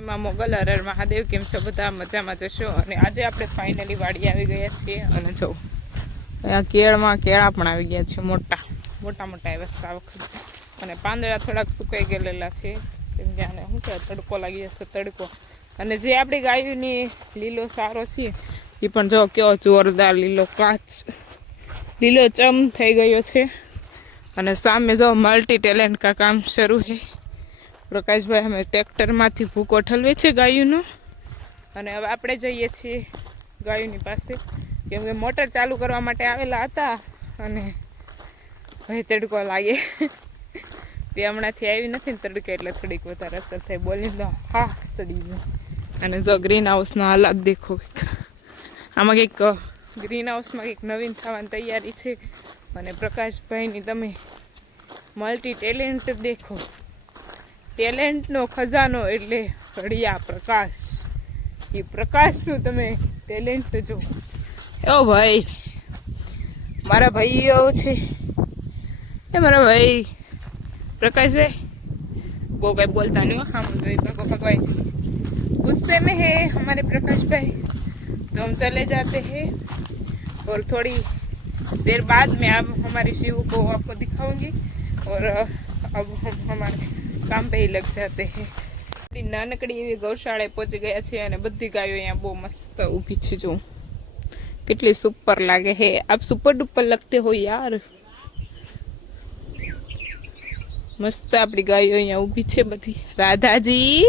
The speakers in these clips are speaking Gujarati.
એમાં મોગલ હર મહાદેવ, કેમ છો બધા? મજામાં જશો. અને આજે આપણે ફાઇનલી વાડી આવી ગયા છીએ. અને જો અહીંયા કેળા પણ આવી ગયા છે, મોટા મોટા આવ્યા આ વખતે. અને પાંદડા થોડાક સુકાઈ ગયેલા છે, કેમ કે આને શું કહે, તડકો લાગી જશે, તડકો. અને જે આપણી ગાયોની લીલો સારો છે એ પણ જો કેવો જોરદાર લીલો લીલો ચમ થઈ ગયો છે. અને સામે જો મલ્ટી ટેલેન્ટ કા કામ શરૂ છે. પ્રકાશભાઈ અમે ટ્રેક્ટરમાંથી ભૂકો ઠલવે છે ગાયોનો. અને હવે આપણે જઈએ છીએ ગાયોની પાસે, કેમ કે મોટર ચાલુ કરવા માટે આવેલા હતા. અને ભાઈ તડકો લાગે તે હમણાંથી આવી નથી ને તડકે, એટલે થોડીક વધારે અસર થાય. બોલી લો હા સડી ગયો. અને જો ગ્રીન હાઉસનો હાલાત દેખો, આમાં કંઈક ગ્રીન હાઉસમાં કંઈક નવીન થવાની તૈયારી છે. અને પ્રકાશભાઈની તમે મલ્ટી ટેલેન્ટ દેખો, ટેલેન્ટનો ખજાનો એટલે ઘડિયા પ્રકાશ. એ પ્રકાશનું તમે ટેલેન્ટ જો. ઓ ભાઈ મારા ભાઈઓ છે, એ મારા ભાઈ प्रकाश भाई वो कहीं बोलता नहीं हो, हम भगवाई गुस्से में है हमारे प्रकाश भाई, तो हम चले जाते हैं और थोड़ी देर बाद में अब हमारे शिव को आपको दिखाऊंगी और अब हम हमारे काम पे ही लग जाते हैं. નાનકડી એવી ગૌશાળાએ પહોંચી ગયા છે અને બધી ગાયો અહીંયા બહુ મસ્ત ઊભી છે. જો કેટલી સુપર લાગે હે. આપ સુપર ડુપર લગતે હો યાર. મસ્ત આપણી ગાયો અહીંયા ઊભી છે બધી. રાધાજી,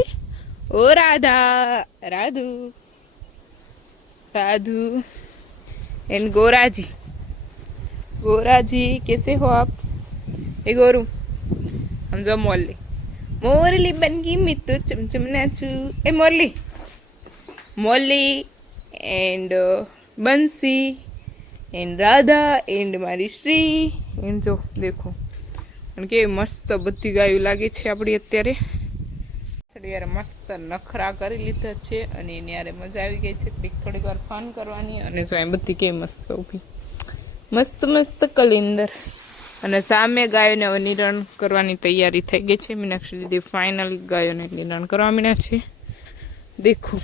ઓ રાધા, રાધુ राधु एंड गोराजी. गोराजी कैसे हो आप? ए गोरू हम जो मोरली बन गई मैं तो चमचम नाचू. ए मोरली एंड बंसी एंड राधा एंड मारी श्री एंड जो देखो કે મસ્ત બધી ગાયો લાગે છે આપણી અત્યારે. યાર મસ્ત નખરા કરી લીધા છે અને એની યારે મજા આવી ગઈ છે. થોડીક વાર ફન કરવાની. અને જો અહીં બધી કે મસ્ત ઊભી, મસ્ત કલિંદર. અને સામે ગાયોને હવે નિરણ કરવાની તૈયારી થઈ ગઈ છે. મીનાક્ષી દીદી ફાઇનલ ગાયોને નિરણ કરવા મીના છે. દેખો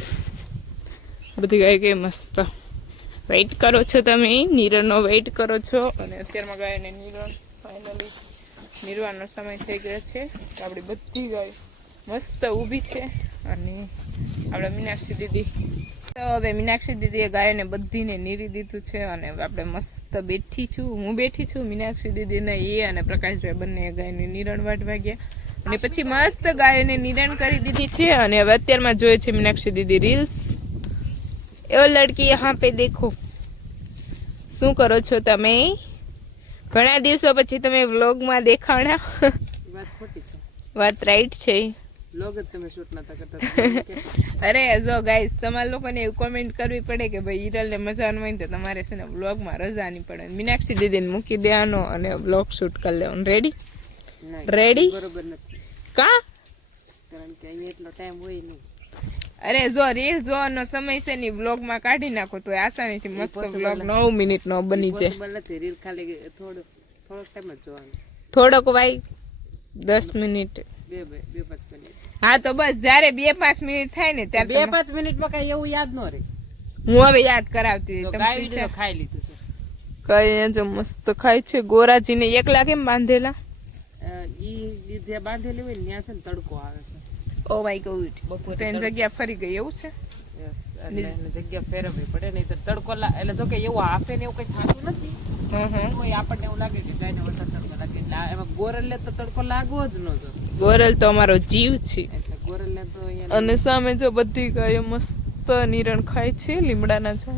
બધી ગાય કે મસ્ત વેઇટ કરો છો તમે, નિરણનો વેઇટ કરો છો. અને અત્યારમાં ગાયોને નિરણ ફાઇનલી નિર્વાણનો સમય થઈ ગયો છે. આપણી બધી ગાય મસ્ત ઊભી છે. અને આપણે મીનાક્ષી દીદી તો હવે મીનાક્ષી દીદીએ ગાયોને બધીને નીરી દીધું છે. અને આપણે મસ્ત બેઠી છું, હું બેઠી છું, મીનાક્ષી દીદીને એ અને પ્રકાશભાઈ બંને ગાયને નિરણ વાટવા ગયા. અને પછી મસ્ત ગાયોને નિરણ કરી દીધી છે. અને હવે અત્યારમાં જોઈએ છે મીનાક્ષી દીદી રીલ્સ. એવો લડકી યહાં પે દેખો, શું કરો છો તમે? ઘણા દિવસો પછી તમે વ્લોગમાં દેખાણા. વાત ખોટી છે, વાત રાઈટ છે. વ્લોગ જ તમે શૂટ નતા કરતા. અરે જો ગાઈસ, તમારા લોકોને એવું કોમેન્ટ કરવી પડે કે ભાઈ હિરલને મજા ન હોય ને તો તમારે છે ને વ્લોગમાં રજા નહીં પડે. મીનાક્ષી દીદીને મૂકી દેવાનો અને વ્લોગ શૂટ કરી લેવાનો. રેડી? રેડી? બરોબર નથી. કા? કારણ કે અહીંયા એટલો ટાઈમ હોય નહીં. અરે જો રીલ જોવાનો સમય છે ને વ્લોગમાં કાઢી નાખો તો આસાનીથી મસ્ત વ્લોગ 9 મિનિટનો બની જાય. પોસિબલ નથી. રીલ ખાલી થોડોક ટાઈમ જ જોવાનો. થોડોક ભાઈ 10 મિનિટ, 2-5 મિનિટ. હા તો બસ જ્યારે 2-5 મિનિટ થાય ને ત્યારે 2-5 મિનિટમાં કઈ એવું યાદ ન રહે. હું હવે યાદ કરાવતી. ગાય ખાઈ લીધું છે. કઈ જો મસ્ત ખાય છે. ગોરાજીને એકલા કેમ બાંધેલા? ઈ જે બાંધેલી હોય ને ત્યાં છે ને તડકો આવે છે. ઓ માય ગોડ, બપોરે તેની જગ્યા ફરી ગઈ એવું છે. યસ, એટલે જગ્યા ફેરવવી પડે, નહીં તો તડકો એટલે જો કે એવું આપે ને એવું કઈ થતું નથી. આપણને એવું લાગે કે ગાયને વધારે તડકો લાગે એટલે એમાં ગોરલ લે તો તડકો લાગવો જ ન જો. ગોરલ તો અમારો જીવ છે. એટલે ગોરલ લે તો અને સામે જો બધી ગાયો મસ્ત નિરણ ખાય છે લીમડાના છે.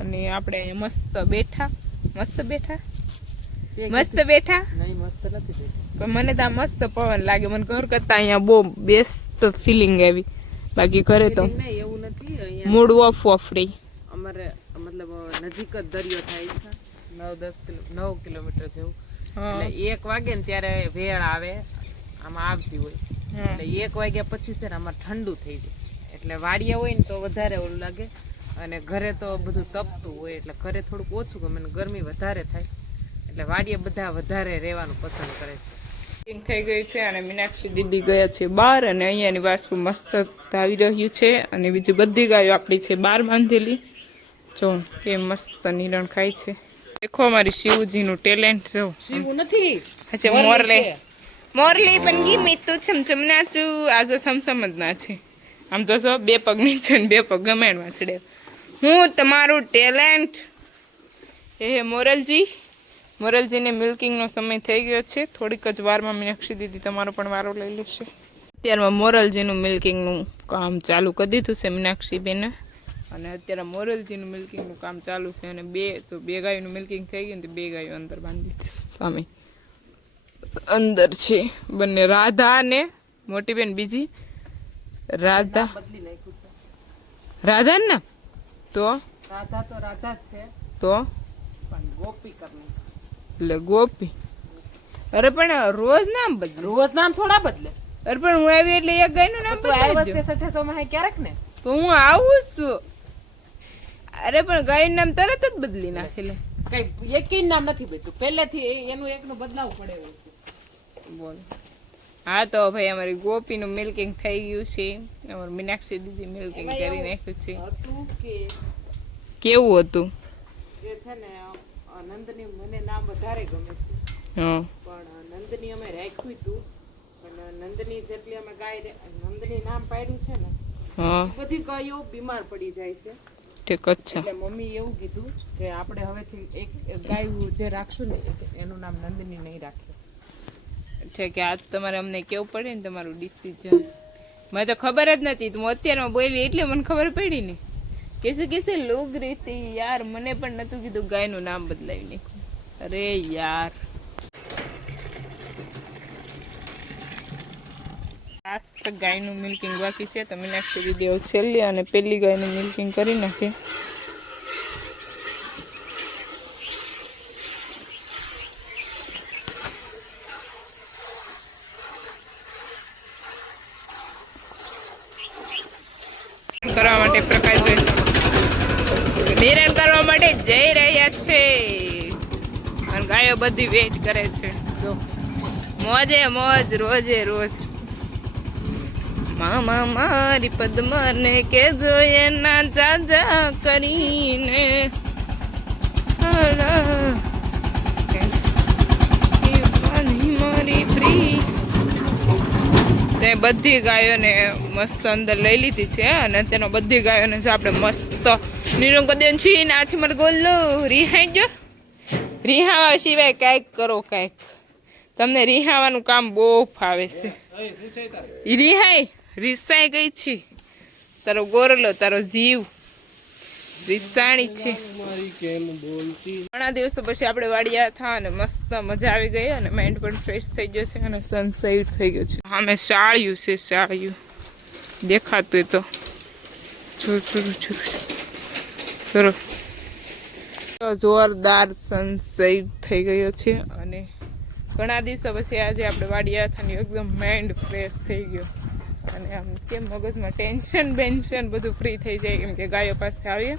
અને આપણે અહીંયા મસ્ત બેઠા નહીં, મસ્ત નથી બેઠા. પણ મને તો આ મસ્ત પવન લાગે. મને ઘર કરતા અહીંયા બહુ બેસ્ટ ફિલિંગ આવી. બાકી ઘરે તો એવું નથી. મૂડ ઓફ રહી. અમારે મતલબ નજીક જ દરિયો થાય છે, 9 કિલોમીટર જેવું. એટલે 1 વાગે ને ત્યારે વેળ આવે, આમાં આવતી હોય. એટલે 1 વાગ્યા પછી છે ને આમાં ઠંડુ થઈ જાય. એટલે વાડિયા હોય ને તો વધારે ઓલું લાગે. અને ઘરે તો બધું તપતું હોય એટલે ઘરે થોડુંક ઓછું ગમે, ગરમી વધારે થાય. એટલે વાડિયા બધા વધારે રહેવાનું પસંદ કરે છે. થઈ ગઈ છે અને મીનાક્ષી દીદી ગયા છે બહાર અને અહીંયાની વાસ્તુ મસ્ત આવી રહ્યું છે અને બીજી બધી ગાયો આપણી છે બહાર બાંધેલી. જો કે મસ્ત નિરણ ખાય છે. દેખો અમારી શિવજીનું ટેલેન્ટ જો. શિવ નથી, અચ્છા મોરલી પણ ગીમી તું છમછમ નાચું. આજે સમસમ જ ના છે. આમ તો જો 2 પગ નીચે ને 2 પગ ગમેણમાં ચડે. હું તમારું ટેલેન્ટ. એ મોરલજીને મિલ્કિંગનો સમય થઈ ગયો છે. થોડીક જ વારમાં મીનાક્ષી દીદી તમારો પણ વારો લઈ લેશે. અત્યારમાં મોરલજીનું મિલ્કિંગનું કામ ચાલુ કરી દીધું છે મીનાક્ષી બેને. અને અત્યારે મોરલજીનું મિલ્કિંગનું કામ ચાલુ છે અને 2 ગાયોનું મિલ્કિંગ થઈ ગયું ને 2 ગાયો અંદર બાંધી દીધી. સામે અંદર છે બંને રાધા ને મોટી બેન બીજી રાધા ને તો રાધા જ છે તો પણ ગોપી કરને એટલે ગોપી. અરે પણ રોજ નામ બદલે. રોજ નામ થોડા બદલે. અરે પણ હું આવી એટલે એક ગાયનું નામ બદલાઈ ગયું. 600 માં ક્યારેક ને તો હું આવું છું. અરે પણ ગાયનું નામ તરત જ બદલી નાખેલું. કઈ એકેય નામ નથી બદલ્યું. પહેલેથી એનું એકનું બદલાવું પડે એવું છે. બોલ. હા તો ભાઈ અમારી ગોપીનું મિલ્કિંગ થઈ ગયું છે. અમારી મીનાક્ષી દીદી મિલ્કિંગ કરી નાખ્યું છે. હતું કે કેવું હતું એ છે ને નંદની મને નામ વધારે ગમે છે. હા પણ નંદની અમે રાખ્યું હતું પણ નંદની જેટલી અમે ગાય નંદની નામ પાડ્યું છે ને હા બધી ગાયો બીમાર પડી જાય છે. ઠીક અચ્છા. એટલે મમ્મી એવું કીધું કે આપણે હવેથી એક ગાય જે રાખશું ને એનું નામ નંદની નહીં રાખીએ. એટલે કે આજ તમારે અમને કેવું પડે ને તમારું ડિસિઝન. મને તો ખબર જ નથી. હું અત્યારમાં બોલી એટલે મને ખબર પડી ને. કેસે લોગ રહેતી યાર. મને પણ નતું કીધું ગાયનું નામ બદલાવી નાખ્યું. અરે યાર લાસ્ટ ગાયનું મિલ્કિંગ બાકી છે તો મીનાક્ષી દીદી છેલ્લી અને પેલી ગાયનું મિલ્કિંગ કરી નાખે. કરવા માટે પ્રકાશભાઈ નિરણ કરવા માટે જઈ રહ્યા છે અને ગાયો બધી વેઇટ કરે છે. જો મોજે મોજ રોજે રોજ. મામા મારી પદ્મને કે જોઈએ ના જાજા કરીને મારી પ્રી. તે બધી ગાયોને મસ્ત અંદર લઈ લીધી છે અને તેનો બધી ગાયોને જ આપણે મસ્ત નિરણ કરી દેવાનું છે. ને આછી મારે ગોલ્લો રિહાઈ જો. રિહાવા સિવાય કાંઈક કરો કાંઈક. તમને રિહાવાનું કામ બહુ ફાવે છે. રિસાઈ ગઈ છે. તારો ગોરલો તારો જીવ રિસાણી છે. ઘણા દિવસો પછી આપણે વાડિયા હતા અને મસ્ત મજા આવી ગઈ અને માઇન્ડ પણ ફ્રેશ થઈ ગયો છે અને સનસેટ થઈ ગયો છે. અમે શાળિયું છે શાળિયું દેખાતું તો જોરદાર સનસેટ થઈ ગયો છે અને ઘણા દિવસો પછી આજે આપણે વાડિયા હતા ને એકદમ માઇન્ડ ફ્રેશ થઈ ગયો અને આમ કેમ મગજમાં ટેન્શન બેન્શન બધું ફ્રી થઈ જાય કેમ કે ગાયો પાસે આવીએ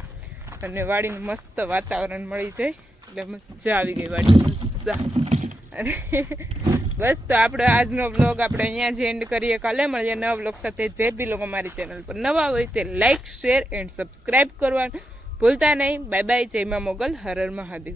અને વાડીનું મસ્ત વાતાવરણ મળી જાય એટલે મજા આવી ગઈ વાડી મજા. અને બસ તો આપણે આજનો બ્લોગ આપણે અહીંયા જ એન્ડ કરીએ. કાલે મળીએ નવા બ્લોગ સાથે. જે બી લોકો અમારી ચેનલ પર નવા હોય તે લાઇક શેર એન્ડ સબસ્ક્રાઈબ કરવાનું ભૂલતા નહીં. Bye bye. જય મા મોગલ. હર હર મહાદેવ.